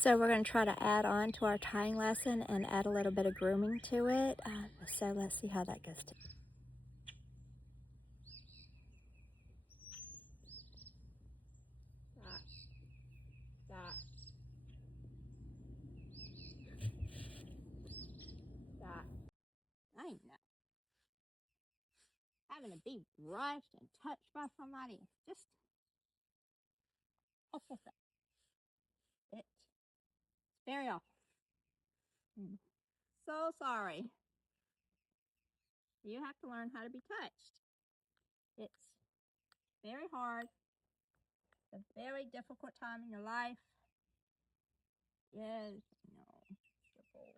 So we're going to try to add on to our tying lesson and add a little bit of grooming to it. So let's see how that goes. I know. Having to be brushed and touched by somebody, just awful thing. It's very awful. So sorry. You have to learn how to be touched. It's very hard. It's a very difficult time in your life. Yes, no, good boy.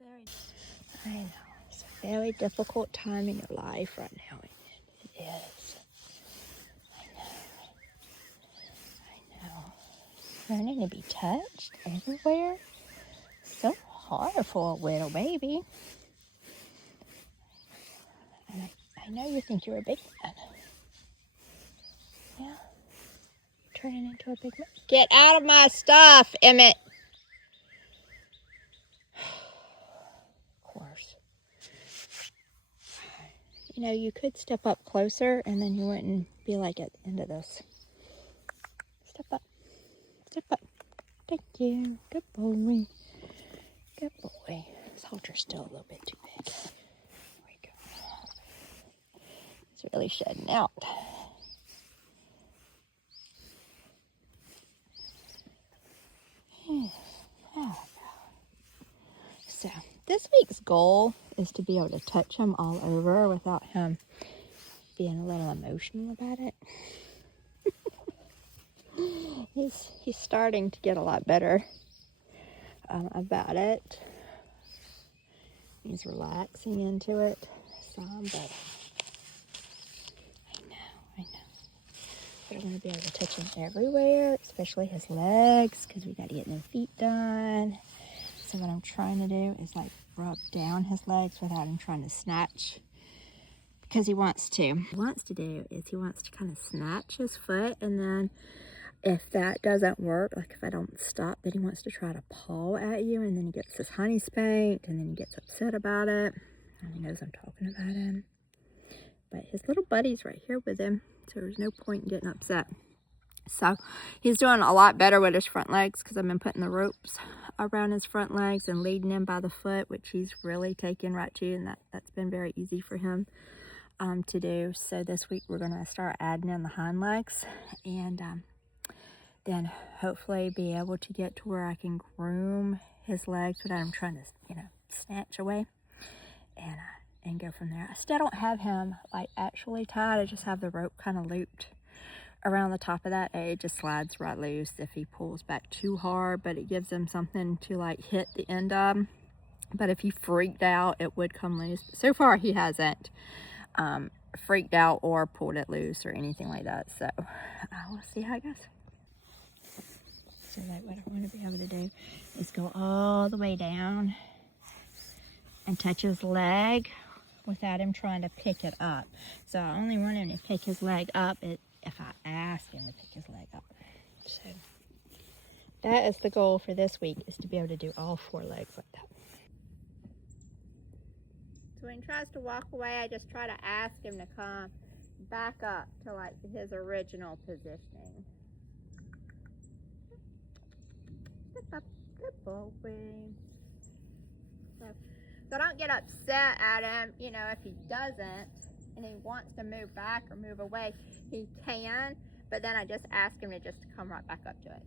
Very difficult. I know. It's a very difficult time in your life right now. It is. I know. Learning to be touched everywhere. So hard for a little baby. And I know you think you're a big man. Yeah. Turning into a big man. Get out of my stuff, Emmett. Of course. You know, you could step up closer and then you wouldn't be like at the end of this. Step up. Step up. Thank you. Good boy. Good boy. This halter's still a little bit too big. There we go. It's really shedding out. So this week's goal is to be able to touch him all over without him being a little emotional about it. He's starting to get a lot better about it. He's relaxing into it some, but I know. But I want to be able to touch him everywhere, especially his legs, because we got to get them feet done. So what I'm trying to do is like rub down his legs without him trying to snatch, because he wants to. What he wants to do is he wants to kind of snatch his foot, and then if that doesn't work, like if I don't stop, then he wants to try to paw at you, and then he gets his honey spanked, and then he gets upset about it, and he knows I'm talking about him. But his little buddy's right here with him, so there's no point in getting upset. So he's doing a lot better with his front legs because I've been putting the ropes around his front legs and leading him by the foot, which he's really taken right to, and that's been very easy for him to do. So this week we're going to start adding in the hind legs, and then hopefully be able to get to where I can groom his legs without him trying to, snatch away, and go from there. I still don't have him like actually tied. I just have the rope kind of looped around the top of that. It just slides right loose if he pulls back too hard, but it gives him something to like hit the end of. But if he freaked out, it would come loose. But so far he hasn't freaked out or pulled it loose or anything like that. So we'll see how it goes. So like what I want to be able to do is go all the way down and touch his leg without him trying to pick it up. So I only want him to pick his leg up if I ask him to pick his leg up. So that is the goal for this week, is to be able to do all 4 legs like that. So when he tries to walk away, I just try to ask him to come back up to like his original positioning. Step up, good boy. So I don't get upset at him, if he doesn't and he wants to move back or move away, he can, but then I just ask him to just come right back up to it.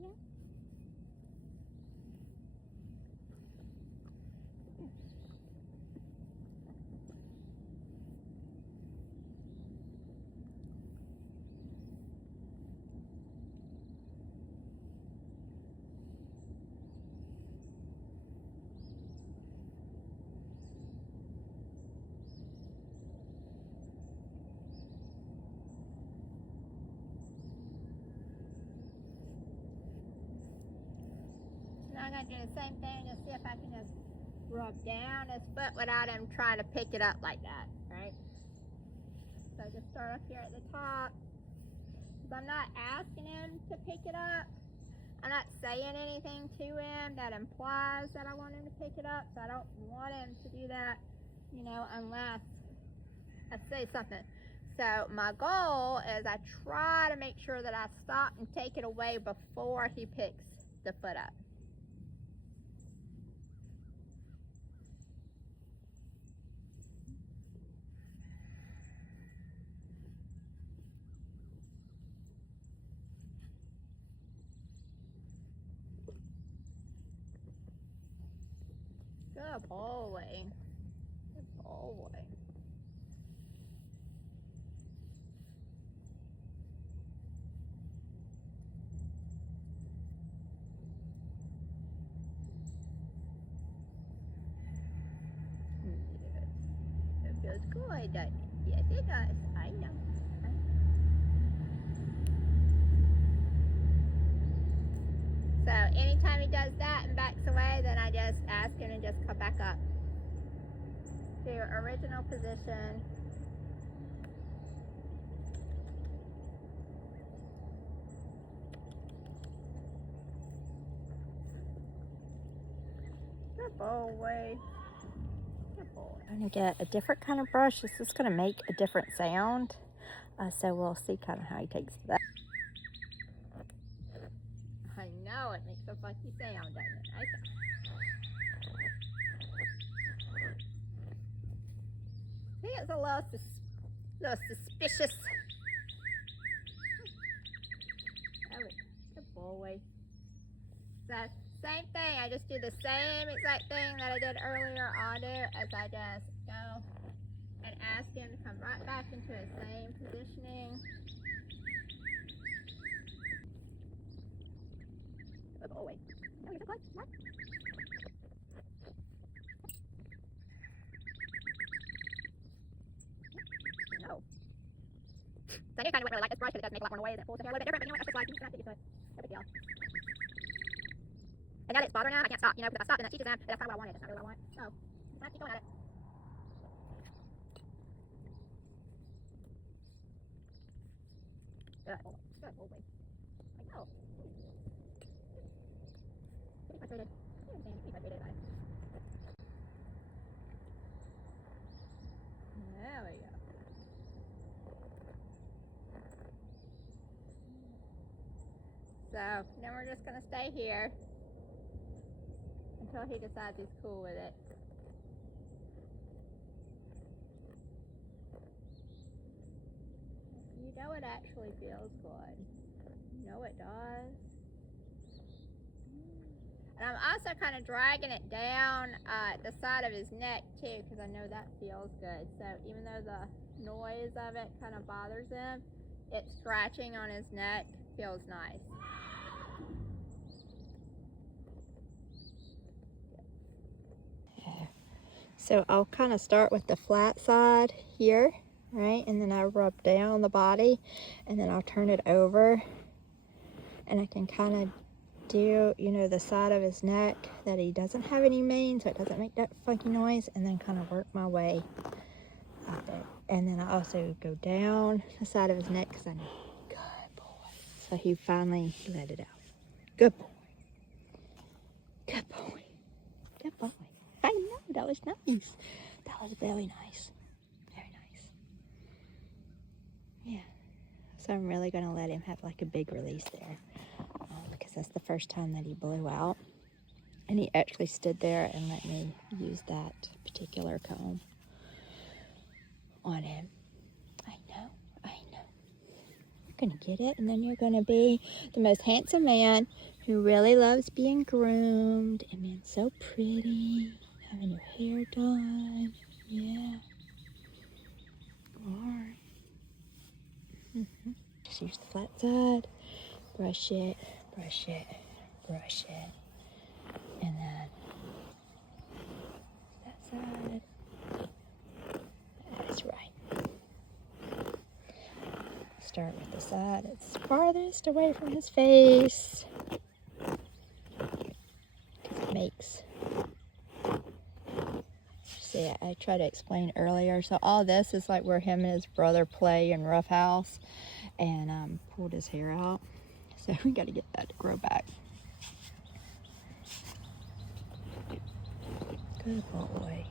Yeah. Now I'm going to do the same thing and see if I can just rub down his foot without him trying to pick it up like that, right? So just start up here at the top, because I'm not asking him to pick it up. I'm not saying anything to him that implies that I want him to pick it up, so I don't want him to do that, you know, unless I say something. So my goal is I try to make sure that I stop and take it away before he picks the foot up. Good boy. Good boy. It feels good, doesn't it? Yes, it does. I know. So anytime he does that and backs away, then I just ask him to just come back up to original position. Good boy. Good boy. I'm going to get a different kind of brush. This is going to make a different sound. So we'll see kind of how he takes that. I know, it makes a funky sound, doesn't it? I think it's a little suspicious. Good boy. So, same thing. I just do the same exact thing that I did earlier. I'll do as I just go and ask him to come right back into his same positioning. Good boy. Oh, you're so close. What? No. So I do kind of really like this brush because it does make a lot more noise and it pulls the hair a little bit different, but you know what, that's just life. You just have to get used to it. No big deal. And now that it's bothering him, I can't stop, you know, because if I stop, then that teaches him that that's kind of what I wanted. That's not really what I want. So, I have to keep going at it. Good boy. Good boy. I know. Getting frustrated. Getting frustrated about it. There we go. So, then we're just going to stay here until he decides he's cool with it. You know it actually feels good. You know it does. And I'm also kind of dragging it down the side of his neck too, because I know that feels good. So even though the noise of it kind of bothers him, it scratching on his neck feels nice. So I'll kind of start with the flat side here, right? And then I rub down the body, and then I'll turn it over, and I can kind of do, you know, the side of his neck that he doesn't have any mane, so it doesn't make that funky noise, and then kind of work my way up it. And then I also go down the side of his neck because I know, good boy. So he finally let it out. Good boy. Good boy. Good boy. I know, that was nice. That was very nice. Very nice. Yeah. So I'm really going to let him have like a big release there. Because that's the first time that he blew out. And he actually stood there and let me use that particular comb on him. I know. You're going to get it, and then you're going to be the most handsome man who really loves being groomed and being so pretty, having your hair done. Yeah. Alright. Just use the flat side. Brush it, brush it, brush it. And then that side. That's right. Start with the side that's farthest away from his face. Because it makes... See, I tried to explain earlier. So all this is like where him and his brother play in Rough House. and pulled his hair out. So we got to get that to grow back. Good boy.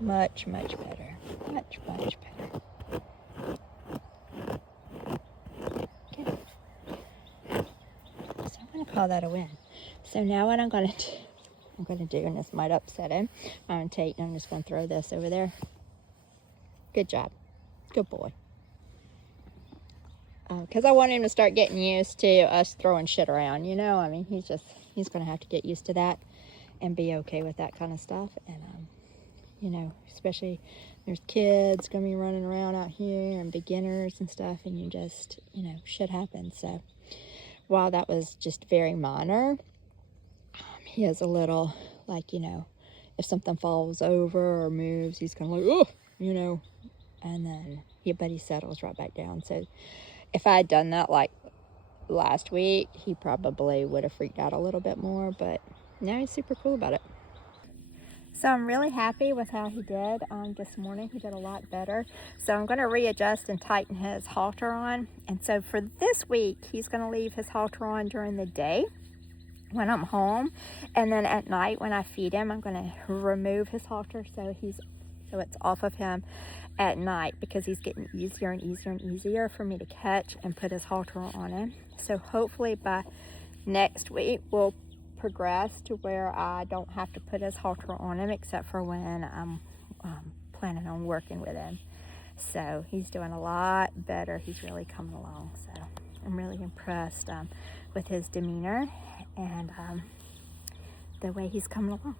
Much, much better. Much, much better. Good. So I'm going to call that a win. So now what I'm going to do, and this might upset him, I'm just going to throw this over there. Good job. Good boy. Because I want him to start getting used to us throwing shit around, you know? I mean, he's going to have to get used to that and be okay with that kind of stuff. And, you know, especially there's kids going to be running around out here and beginners and stuff, and you just, you know, shit happens. So while that was just very minor, he is a little, like, you know, if something falls over or moves, he's kind of like, oh, you know, and then, but he settles right back down. So if I had done that like last week, he probably would have freaked out a little bit more, but now he's super cool about it. So I'm really happy with how he did this morning. He did a lot better. So I'm going to readjust and tighten his halter on. And so for this week, he's going to leave his halter on during the day when I'm home. And then at night when I feed him, I'm going to remove his halter so it's off of him at night, because he's getting easier and easier and easier for me to catch and put his halter on him. So hopefully by next week we'll progress to where I don't have to put his halter on him except for when I'm planning on working with him. So he's doing a lot better. He's really coming along. So I'm really impressed with his demeanor and the way he's coming along.